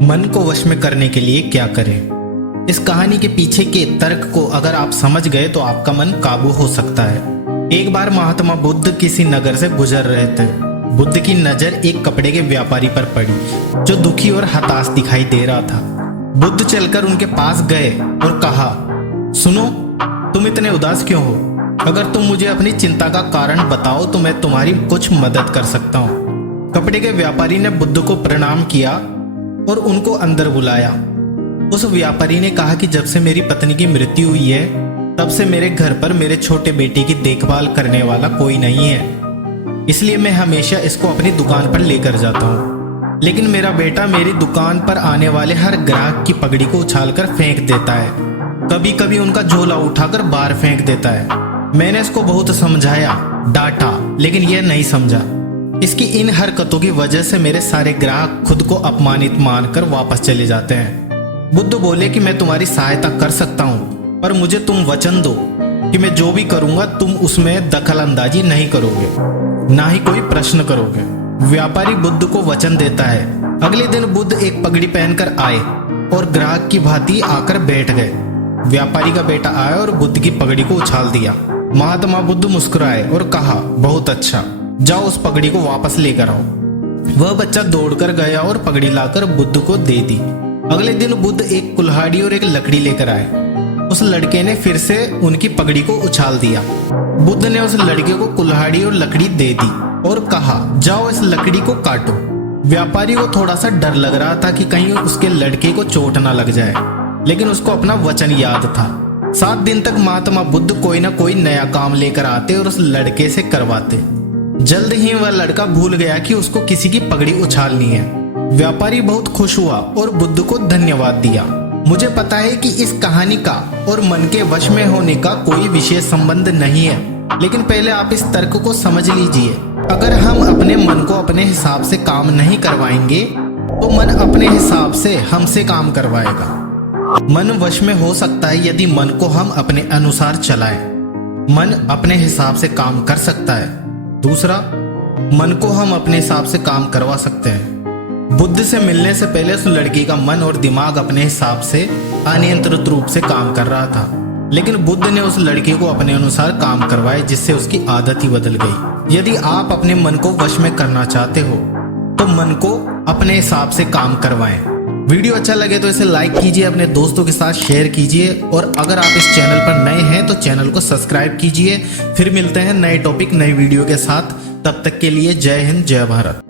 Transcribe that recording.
मन को वश में करने के लिए क्या करें? इस कहानी के पीछे के तर्क को अगर आप समझ गए तो आपका मन काबू हो सकता है। एक बार महात्मा बुद्ध किसी नगर से गुजर रहे थे। बुद्ध की नजर एक कपड़े के व्यापारी पर पड़ी जो दुखी और हताश दिखाई दे रहा था। बुद्ध चलकर उनके पास गए और कहा, सुनो, तुम इतने उदास क्यों हो? अगर तुम मुझे अपनी चिंता का कारण बताओ तो मैं तुम्हारी कुछ मदद कर सकता हूँ। कपड़े के व्यापारी ने बुद्ध को प्रणाम किया और उनको अंदर बुलाया। उस व्यापारी ने कहा कि जब से मेरी पत्नी की मृत्यु हुई है तब से मेरे घर पर मेरे छोटे बेटे की देखभाल करने वाला कोई नहीं है, इसलिए मैं हमेशा इसको अपनी दुकान पर लेकर जाता हूँ। लेकिन मेरा बेटा मेरी दुकान पर आने वाले हर ग्राहक की पगड़ी को उछालकर फेंक देता है, कभी कभी उनका झोला उठाकर बाहर फेंक देता है। मैंने इसको बहुत समझाया, डांटा, लेकिन यह नहीं समझा। इसकी इन हरकतों की वजह से मेरे सारे ग्राहक खुद को अपमानित मानकर वापस चले जाते हैं। बुद्ध बोले कि मैं तुम्हारी सहायता कर सकता हूँ, पर मुझे तुम वचन दो कि मैं जो भी करूंगा तुम उसमें दखल अंदाजी नहीं करोगे, ना ही कोई प्रश्न करोगे। व्यापारी बुद्ध को वचन देता है। अगले दिन बुद्ध एक पगड़ी पहनकर आए और ग्राहक की भांति आकर बैठ गए। व्यापारी का बेटा आया और बुद्ध की पगड़ी को उछाल दिया। महात्मा बुद्ध मुस्कुराए और कहा, बहुत अच्छा, जाओ उस पगड़ी को वापस लेकर आओ। वह बच्चा दौड़कर गया और पगड़ी लाकर बुद्ध को दे दी। अगले दिन बुद्ध एक कुल्हाड़ी और एक लकड़ी लेकर आए। उस लड़के ने फिर से उनकी पगड़ी को उछाल दिया। बुद्ध ने उस लड़के को कुल्हाड़ी और लकड़ी दे दी और कहा, जाओ इस लकड़ी को काटो। व्यापारी को थोड़ा सा डर लग रहा था कि कहीं उसके लड़के को चोट ना लग जाए, लेकिन उसको अपना वचन याद था। 7 दिन तक महात्मा बुद्ध कोई ना कोई नया काम लेकर आते और उस लड़के से करवाते। जल्द ही वह लड़का भूल गया कि उसको किसी की पगड़ी उछालनी है। व्यापारी बहुत खुश हुआ और बुद्ध को धन्यवाद दिया। मुझे पता है कि इस कहानी का और मन के वश में होने का कोई विशेष संबंध नहीं है, लेकिन पहले आप इस तर्क को समझ लीजिए। अगर हम अपने मन को अपने हिसाब से काम नहीं करवाएंगे तो मन अपने हिसाब से हमसे काम करवाएगा। मन वश में हो सकता है यदि मन को हम अपने अनुसार चलाएं। मन अपने हिसाब से काम कर सकता है। दूसरा, मन को हम अपने हिसाब से काम करवा सकते हैं। बुद्ध से मिलने से पहले उस लड़की का मन और दिमाग अपने हिसाब से अनियंत्रित रूप से काम कर रहा था, लेकिन बुद्ध ने उस लड़की को अपने अनुसार काम करवाए, जिससे उसकी आदत ही बदल गई। यदि आप अपने मन को वश में करना चाहते हो तो मन को अपने हिसाब से काम करवाएं। वीडियो अच्छा लगे तो इसे लाइक कीजिए, अपने दोस्तों के साथ शेयर कीजिए, और अगर आप इस चैनल पर नए हैं तो चैनल को सब्सक्राइब कीजिए। फिर मिलते हैं नए टॉपिक नए वीडियो के साथ। तब तक के लिए जय हिंद, जय भारत।